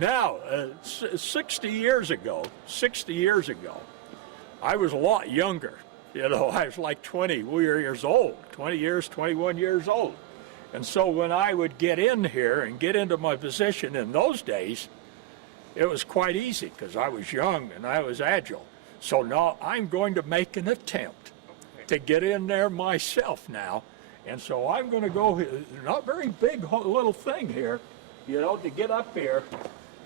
Now, 60 years ago, I was a lot younger. You know, I was like 20 years old, 21 years old. And so when I would get in here and get into my position in those days, it was quite easy because I was young and I was agile. So now I'm going to make an attempt to get in there myself now. And so I'm going to go, not very big little thing here, you know, to get up here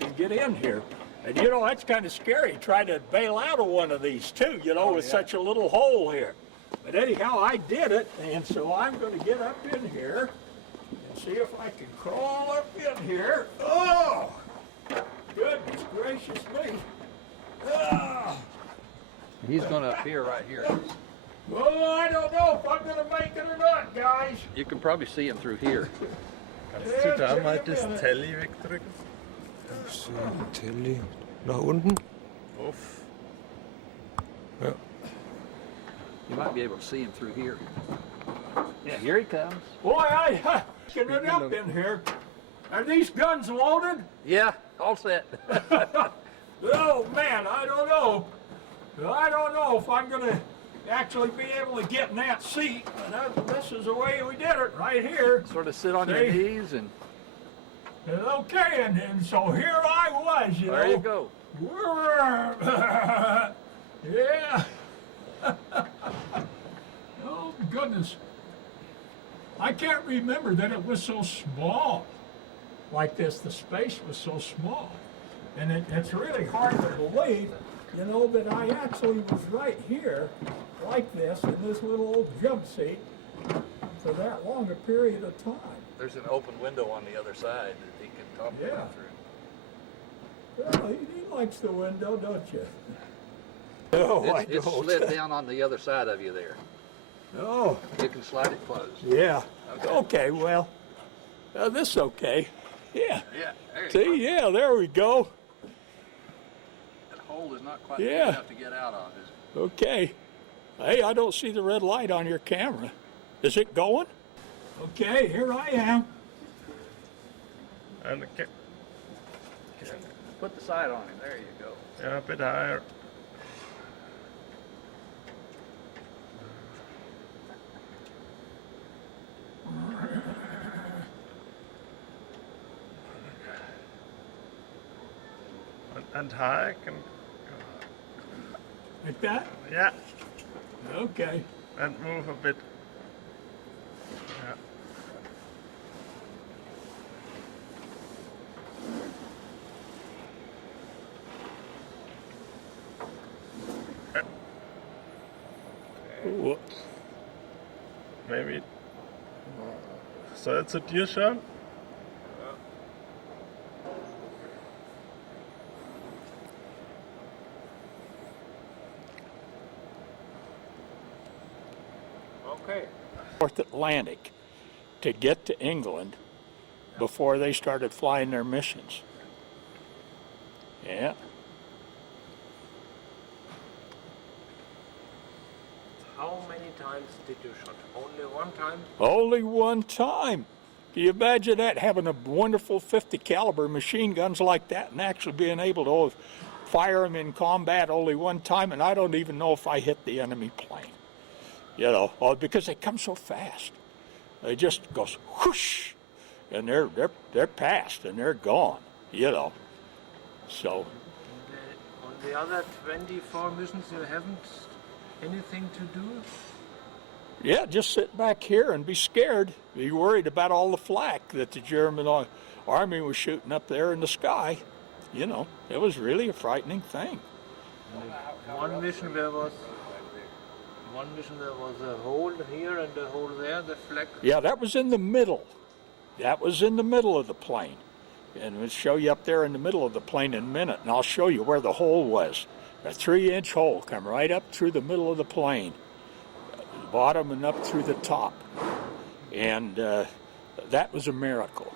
and get in here. And you know, that's kind of scary, trying to bail out of one of these too, you know, with such a little hole here. But anyhow, I did it, and so I'm going to get up in here and see if I can crawl up in here. Oh, goodness gracious me. Oh. He's going to appear right here. Well, I don't know if I'm going to make it or not, guys. You can probably see him through here. Kannst du da mal das Telly wegdrücken? So, Telly. Nach unten? Off. Ja. You might be able to see him through here. Yeah, here he comes. Boy, I can it up in here. Are these guns loaded? Yeah, all set. Oh, man, I don't know. I don't know if I'm going to actually be able to get in that seat. But this is the way we did it, right here. Sort of sit on your knees and... Okay, and so here I was, you know. There you go. Yeah. Oh, goodness. I can't remember that it was so small like this. The space was so small. And it's really hard to believe, you know, that I actually was right here like this in this little old jump seat for that long a period of time. There's an open window on the other side that he can talk through. Well, he likes the window, don't you? No, I It don't. slid down on the other side of you there. Oh. You can slide it closed. Yeah. Okay, well, this is okay. Yeah. Yeah, there you See, yeah, there we go. That hole is not quite big Yeah. enough to get out of, is it? Okay. Hey, I don't see the red light on your camera. Is it going? Okay, here I am. And Put the side on him. There you go. yeah, a bit higher. And high can, Like that? yeah, Okay. and move a bit. Yeah. Whoops. Maybe. So it's a dir schon? Okay. North Atlantic to get to England before they started flying their missions. Yeah. How many times did you shoot? Only one time? Only one time. Can you imagine that, having a wonderful 50 caliber machine guns like that and actually being able to fire them in combat only one time? And I don't even know if I hit the enemy plane. You know, because they come so fast. They just goes whoosh, and they're past and they're gone. You know, so. On the other 24 missions, you haven't anything to do? Yeah, just sit back here and be scared. Be worried about all the flak that the German army was shooting up there in the sky. You know, it was really a frightening thing. One mission there was a hole here and a hole there, the flag. Yeah, that was in the middle. That was in the middle of the plane. And we'll show you up there in the middle of the plane in a minute, and I'll show you where the hole was. A 3-inch hole come right up through the middle of the plane, bottom and up through the top. And that was a miracle,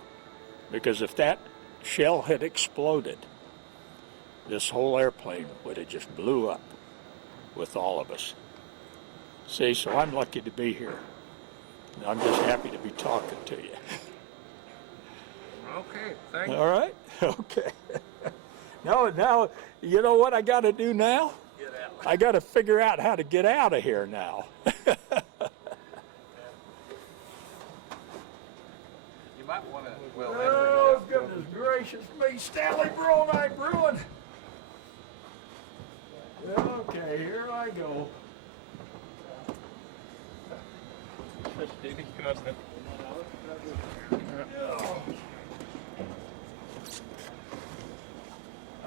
because if that shell had exploded, this whole airplane would have just blew up with all of us. See, so I'm lucky to be here. I'm just happy to be talking to you. Okay, thank you. All right? Okay. Now, you know what I got to do now? Get out. I got to figure out how to get out of here now. You might want to, well, Oh, goodness gracious me, Stanley Brewing ain't brewing. Okay, here I go.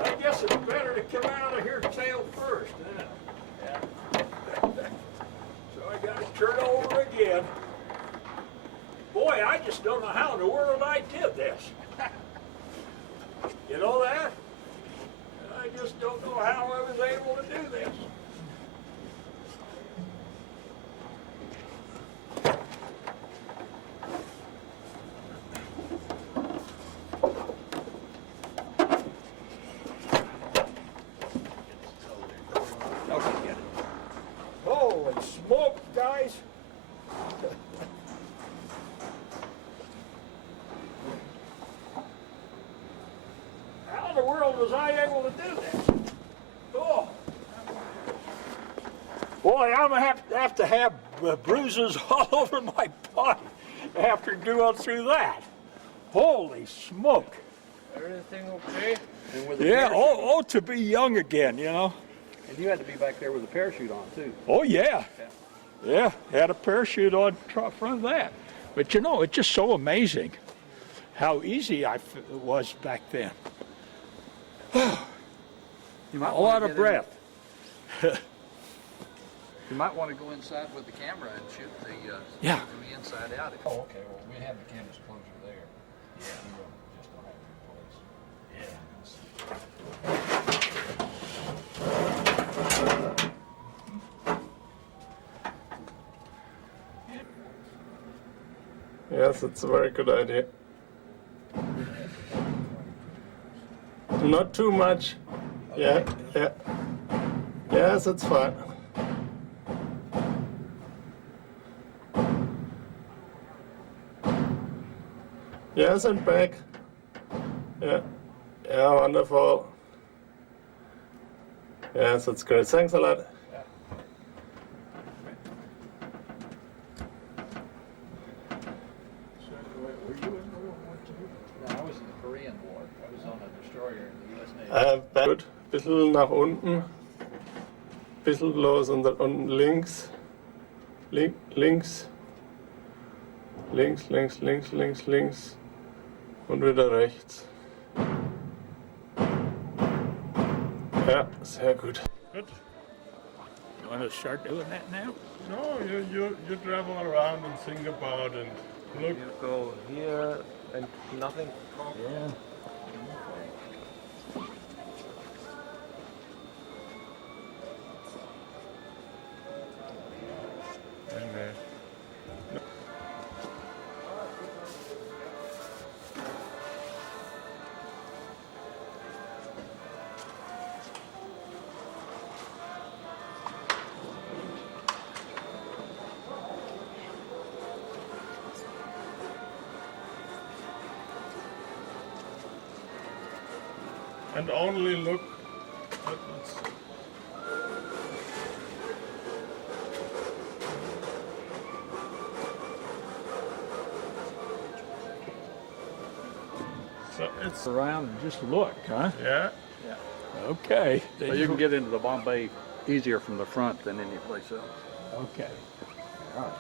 I guess it's better to come out of here tail first. Yeah. So I got to turn over again. Boy, I just don't know how in the world I did this. You know that? I just don't know how I was able to do this. Holy smoke, guys. How in the world was I able to do this? Oh. Boy, I'm gonna have to have bruises all over my body after going through that. Holy smoke. Everything okay? and with a Yeah, parachute. to be young again, you know. And you had to be back there with a parachute on, too. Oh, yeah. Yeah, had a parachute on front of that. But you know, it's just so amazing how easy it was back then. You might A wanna lot get of in- breath. You might want to go inside with the camera and shoot Yeah. from the inside out. Oh, okay. Well, we have the camera's closure there. Yeah. We just don't have it in place. Yes, it's a very good idea. Not too much. Yeah, yeah. Yes, it's fine. Yes, and back. Yeah. Yeah, wonderful. Yes, that's great. Thanks a lot. Were you in World War II? No, I was in the Korean War. I was on a destroyer in the U.S. Navy. Gut. Bisschen nach unten. Bisschen bloß und dann unten links. Links. Links, links, links, links, links. Und wieder rechts. Ja, sehr gut. Good. You want to start doing that now? No, you travel around and think about and look. You go here and nothing. Yeah. And only look at what's. So it's Around and just look, huh? yeah. Okay. So you can get into the bomb bay easier from the front than any place else. Okay. All right.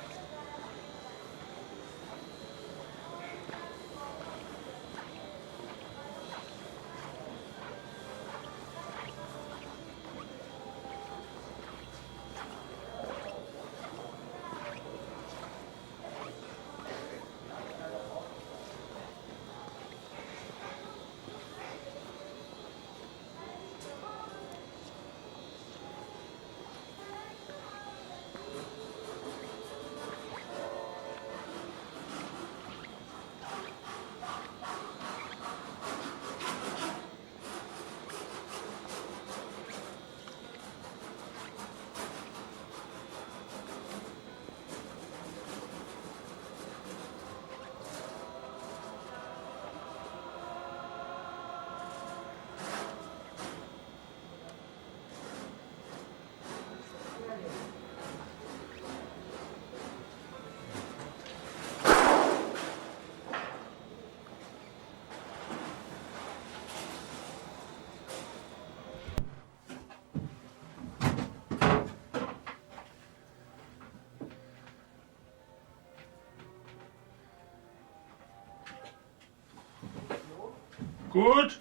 Gut.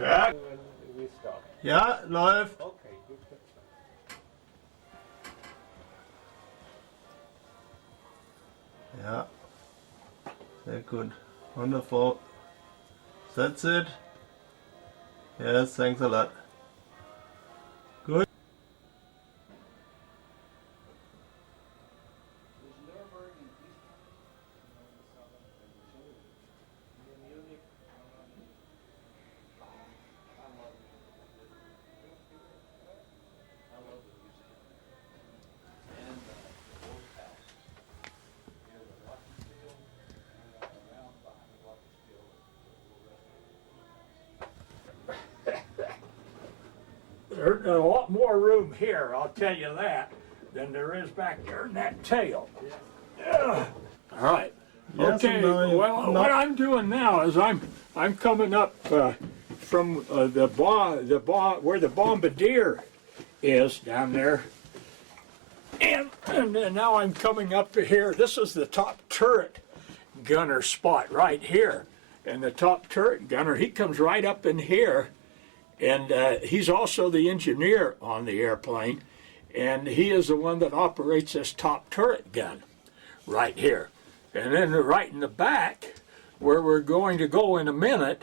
Ja, We stop. ja, läuft. Okay, good. Ja, sehr gut. Wonderful. That's it. Yes, thanks a lot. Good. There's a lot more room here, I'll tell you that, than there is back there in that tail. Ugh. All right. Yes, Okay. and now you- Well, what I'm doing now is I'm coming up from where the bombardier is down there, and now I'm coming up to here. This is the top turret gunner spot right here, and the top turret gunner, he comes right up in here. And he's also the engineer on the airplane, and he is the one that operates this top turret gun right here. And then right in the back, where we're going to go in a minute,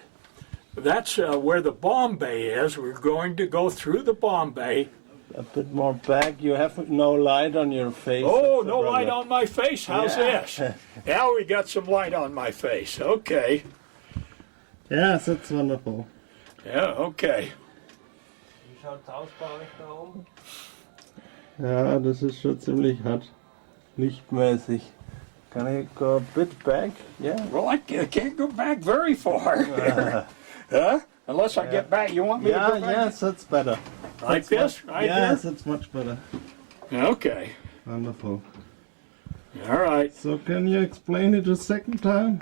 that's where the bomb bay is. We're going to go through the bomb bay. A bit more back. You have no light on your face. Oh, That's no the light problem. on my face. How's this? Now we got some light on my face. Okay. Yes, that's wonderful. Yeah, okay. Wie schaut's aus bei euch da oben? Ja, das ist schon ziemlich hart. Lichtmäßig. Can I go a bit back? Yeah. Well, I can't go back very far. Huh? Unless I get back. You want me to Yeah, go back? yes, that's better. Like this? Right Yes, that's much better. there? Okay. Wonderful. All right. So can you explain it a second time?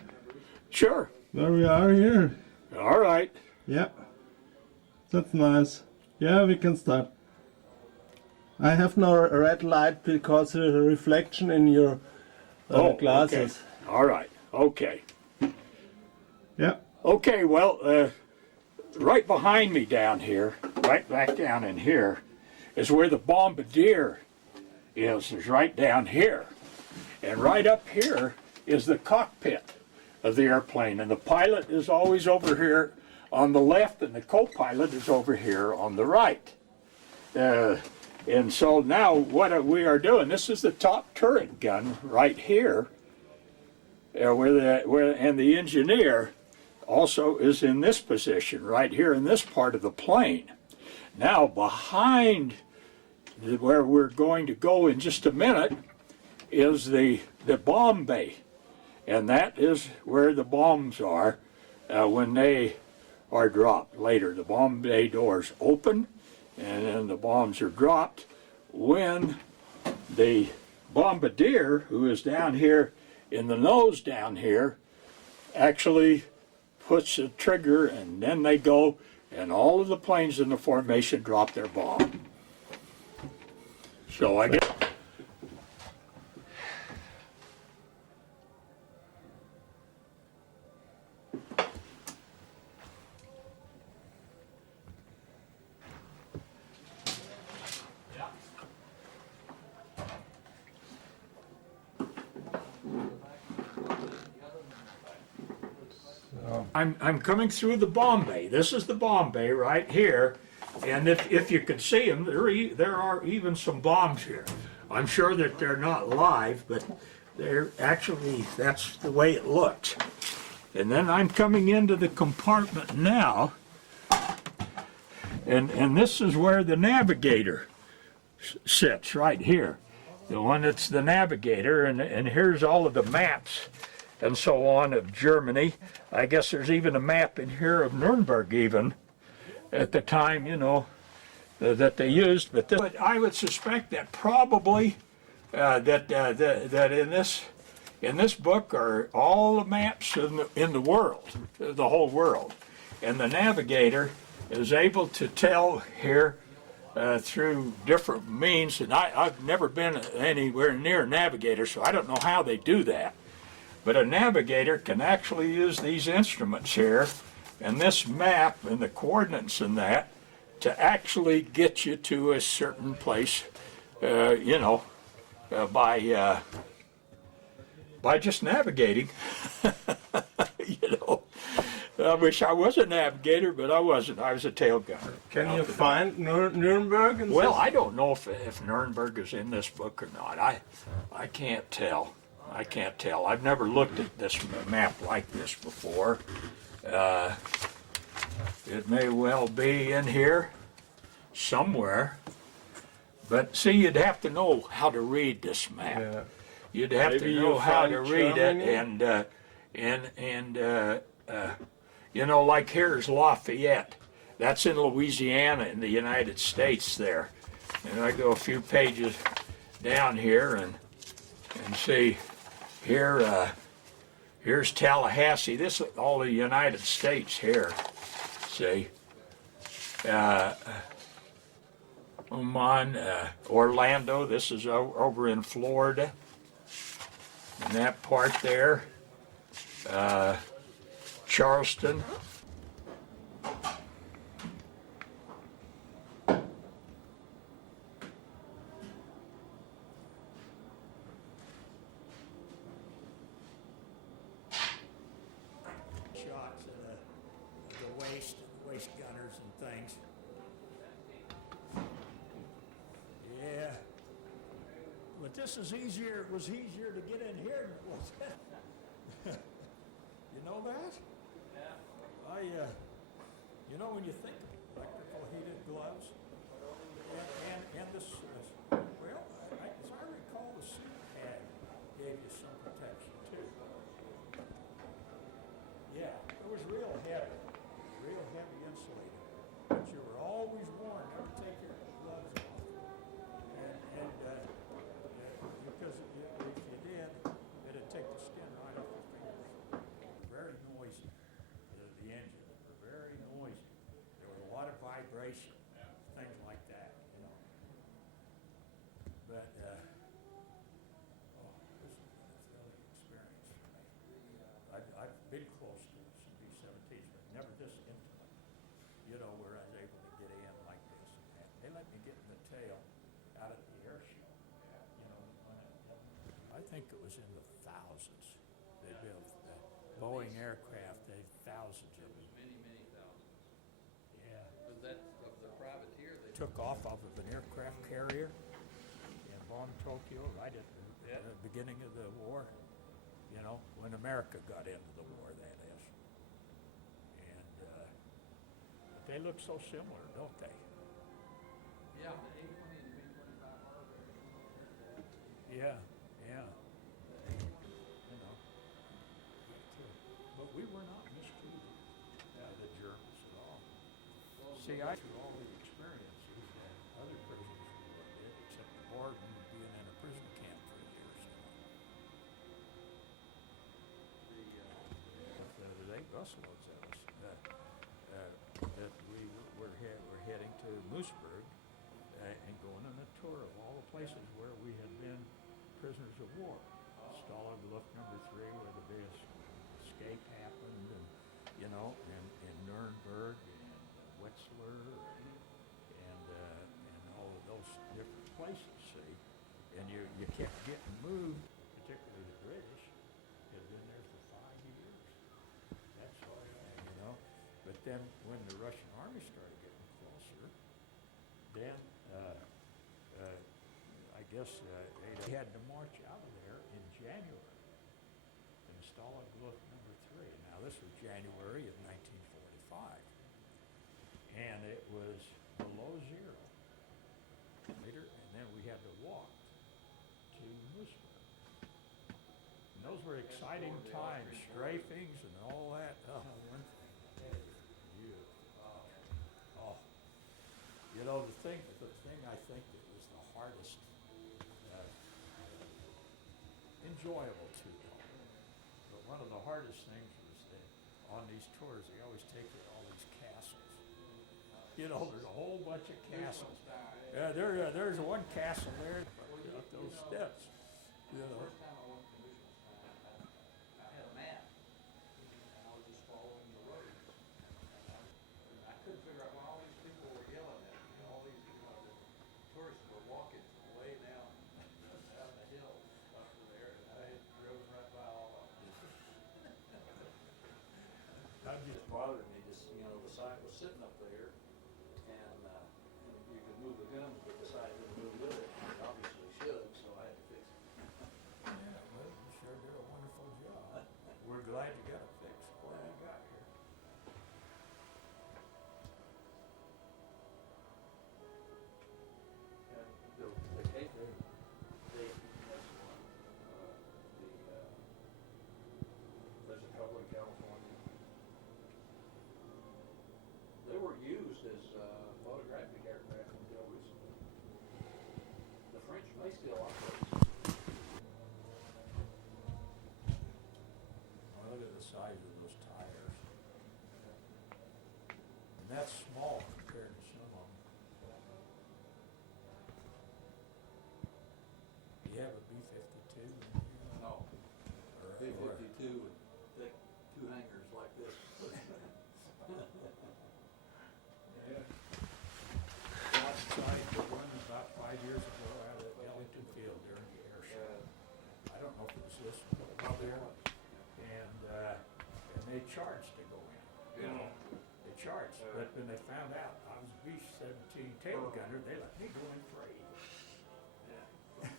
Sure. Where we are here? All right. Yeah. That's nice. Yeah, we can start. I have no red light because of the reflection in your glasses. Okay. All right. Okay. Yeah. Okay, well, right behind me down here, right back down in here, is where the bombardier is right down here. And right up here is the cockpit of the airplane. And the pilot is always over here on the left, and the co-pilot is over here on the right. And so now what we are doing, this is the top turret gun right here, and the engineer also is in this position right here in this part of the plane. Now behind where we're going to go in just a minute is the bomb bay, and that is where the bombs are when they are dropped later. The bomb bay doors open, and then the bombs are dropped when the bombardier, who is down here in the nose down here, actually puts the trigger, and then they go, and all of the planes in the formation drop their bomb. So I guess. I'm coming through the bomb bay. This is the bomb bay right here, and if you can see them, there are even some bombs here. I'm sure that they're not live, but they're actually, that's the way it looks. And then I'm coming into the compartment now, and this is where the navigator sits right here. The one that's the navigator, and here's all of the maps and so on of Germany. I guess there's even a map in here of Nuremberg even at the time, you know, that they used. But I would suspect that probably that in this book are all the maps in the world, the whole world, and the navigator is able to tell here through different means. And I've never been anywhere near a navigator, so I don't know how they do that. But a navigator can actually use these instruments here and this map and the coordinates in that to actually get you to a certain place, you know, by just navigating. You know, I wish I was a navigator, but I wasn't. I was a tail gunner. Can you find Nuremberg? And Well, I don't know if Nuremberg is in this book or not. I can't tell. I can't tell. I've never looked at this map like this before. It may well be in here somewhere. But see, you'd have to know how to read this map. Yeah. You'd have Maybe to know you'll how find to read Germany? it, you know, like here's Lafayette. That's in Louisiana in the United States there. And I go a few pages down here and see here. Here's Tallahassee. This is all the United States here. See. Oman, Orlando, this is over in Florida, and that part there, Charleston. Shots of the waist gunners and things. Yeah, but this is easier. It was easier to get in here than it was. You know that? Yeah. You know when you think of electrical heated gloves, and this, well, as I recall, the suit pad gave you some protection too. Yeah, it was real heavy insulated, but you were always warned never take your gloves off. And because if you did, it'd take the skin right off your fingers. Very noisy, the engine, very noisy. There was a lot of vibration, things like that, you know. But, this has been a thrilling experience for me. I've been close to some B-17s, but never this intimate, you know, where I was able to get in like this. And they let me get in the tail out at the air show. You know, I think it was in the thousands. They built the Boeing aircraft. They thousands of them. Many thousands. Yeah. Was that of the privateer? They Took off of an aircraft carrier in Bonn, Tokyo, right at the beginning of the war. You know, when America got into the war, that is. And but they look so similar, don't they? Yeah, the A-20 and the B-25 are very similar. Yeah. You know, but we were not mistreated, the Germans at all. See, I through all the experiences that other prisoners did, except Gordon being in a prison camp for years. They busloads of us that we're heading to Nuremberg and going on a tour of all the places where we had been prisoners of war. Stalag Luft number 3, where the biggest escape happened, and you know, in Nuremberg and Wetzlar and all of those different places. See, and you kept getting moved, particularly the British had been there for 5 years. That sort of thing, you know. But then when the Russian army started getting closer, then I guess they had to march out of there in January in Stalag Luft number 3. Now this was January of 1945, and it was below zero. Later, and then we had to walk to Nuremberg. And those those were exciting times, strafings and all that. Oh, oh, you know, the thing I think that was the hardest, enjoyable too, though, but one of the hardest things was that on these tours they always take you to all these castles. You know, there's a whole bunch of castles. Yeah, there's one castle there up those steps. You know. I had a map, and I was just following the roads. And I couldn't figure out why all these people were yelling at me. All these, the tourists were walking way down the hill up to there, and I drove right by all of them. That just bothered me. Just the sign was sitting up there, and you could move the guns, but the sign didn't move with it. It obviously should, so I had to fix it. Yeah, well, you sure did a wonderful job. We're glad you got it fixed. Glad you got here. And the case, that's one. There's a couple in California. They were used as photographic aircraft until recently. The French may still operate. Well, look at the size of those tires. And that's small compared to some of them. Do you have a B-52? No. Or B-52 would take two hangars like this. Yeah. Lost sight of one about 5 years ago out at Ellington Field during the air show. I don't know if it was this one out there. And they charged to go in. You know, they charged. But when they found out I was a B-17 tail gunner, they let me go in free. Yeah.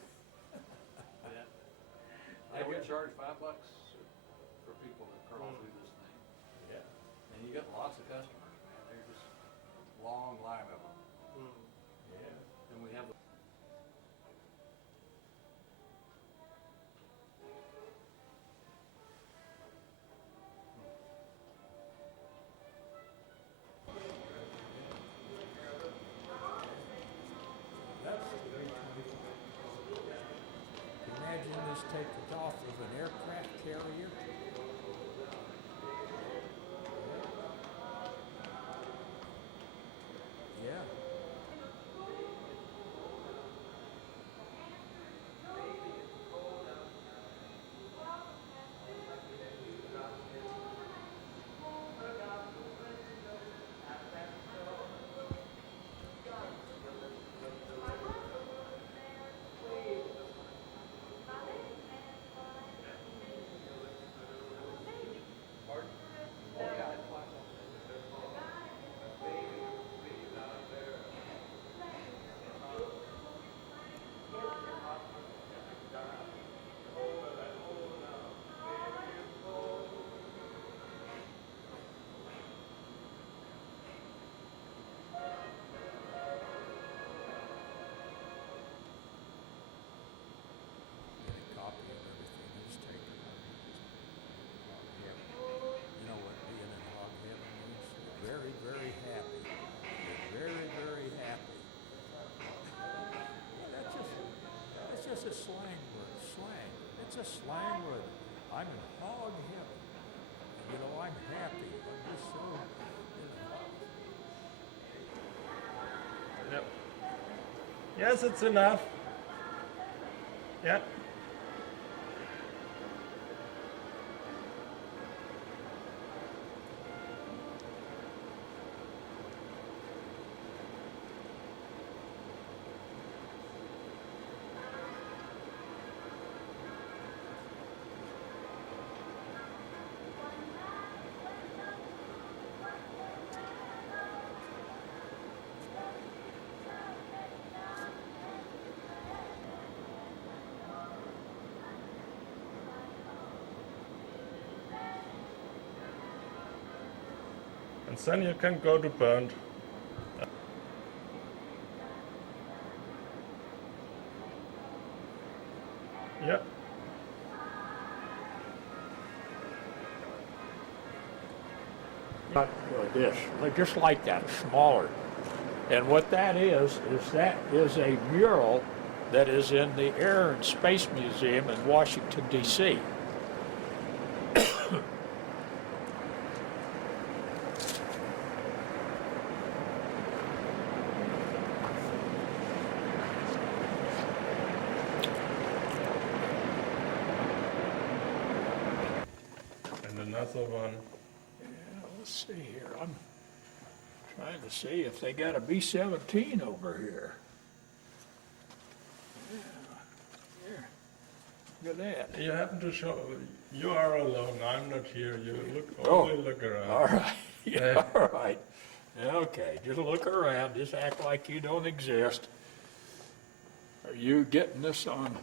They would charge $5 for people that crawl through this thing. Yeah. And you get lots of customers, man. They're just long line of them. Yeah. And we have That's imagine this taken off of an aircraft carrier. Yeah. Get a copy of everything he's taken. Yeah. You know what being in hog heaven means? They're very, very happy. They're very, very happy. That's just a slang word. Slang. It's a slang word. I'm in hog heaven. You know, I'm happy. I'm just so, Yep. Yes, it's enough. Yeah. And then you can go to Burned. Yeah. Not like this, like just like that, smaller. And what that is that is a mural that is in the Air and Space Museum in Washington, D.C. And another one. Let's see here. I'm trying to see if they got a B-17 over here. Yeah. Here. Look at that. You happen to show, you are alone, I'm not here, you Oh. only look around. All right. Yeah, all right. Okay, just look around. Just act like you don't exist. Are you getting this on?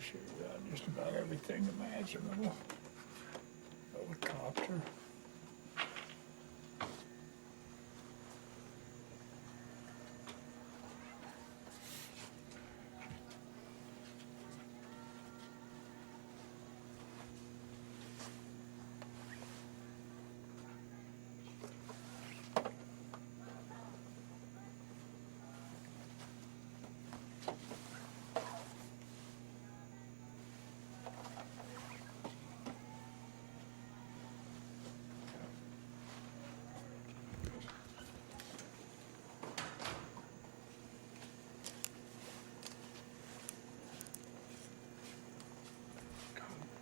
Sure, just about everything imaginable. Helicopter.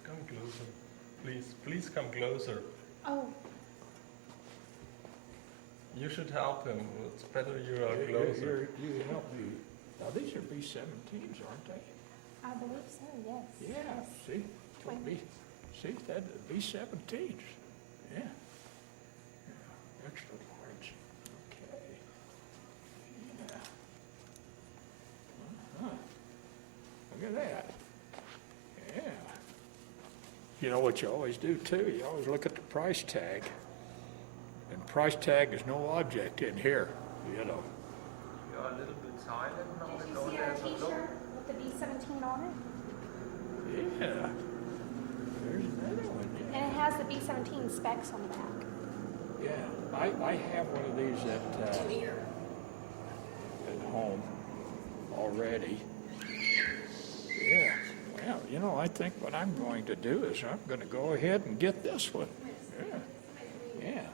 Come closer, please come closer. Oh, You should help him, it's better you are closer. You help me. Now, these are B-17s, aren't they? I believe so, yes. Yeah, Yes. see? Twin. See, that B-17s. Yeah. Extra large. Okay. Yeah. Uh-huh. Look at that. Yeah. You know what you always do too? You always look at the price tag. And price tag is no object in here, you know. You're a little bit silent now. Did I you don't see our have a look. t-shirt with the B-17 on it? Yeah. There's another one. Yeah. And it has the B-17 specs on the back. Yeah, I have one of these at home already. Yeah, well, you know, I think what I'm going to do is I'm going to go ahead and get this one. Yeah,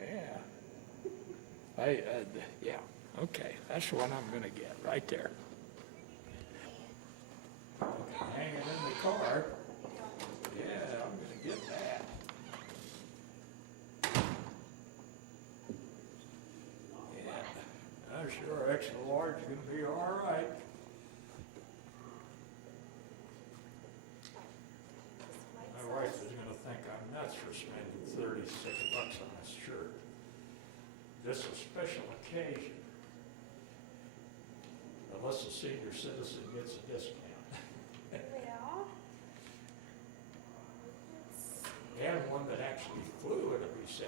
yeah. Yeah, okay, that's the one I'm going to get, right there. Hang it in the car. Yeah, I'm going to get that. Yeah, I'm sure extra large is going to be all right. My wife is going to think I'm nuts for spending $36 on this shirt. This is a special occasion. Unless a senior citizen gets a discount. Yeah. And one that actually flew in a B-17.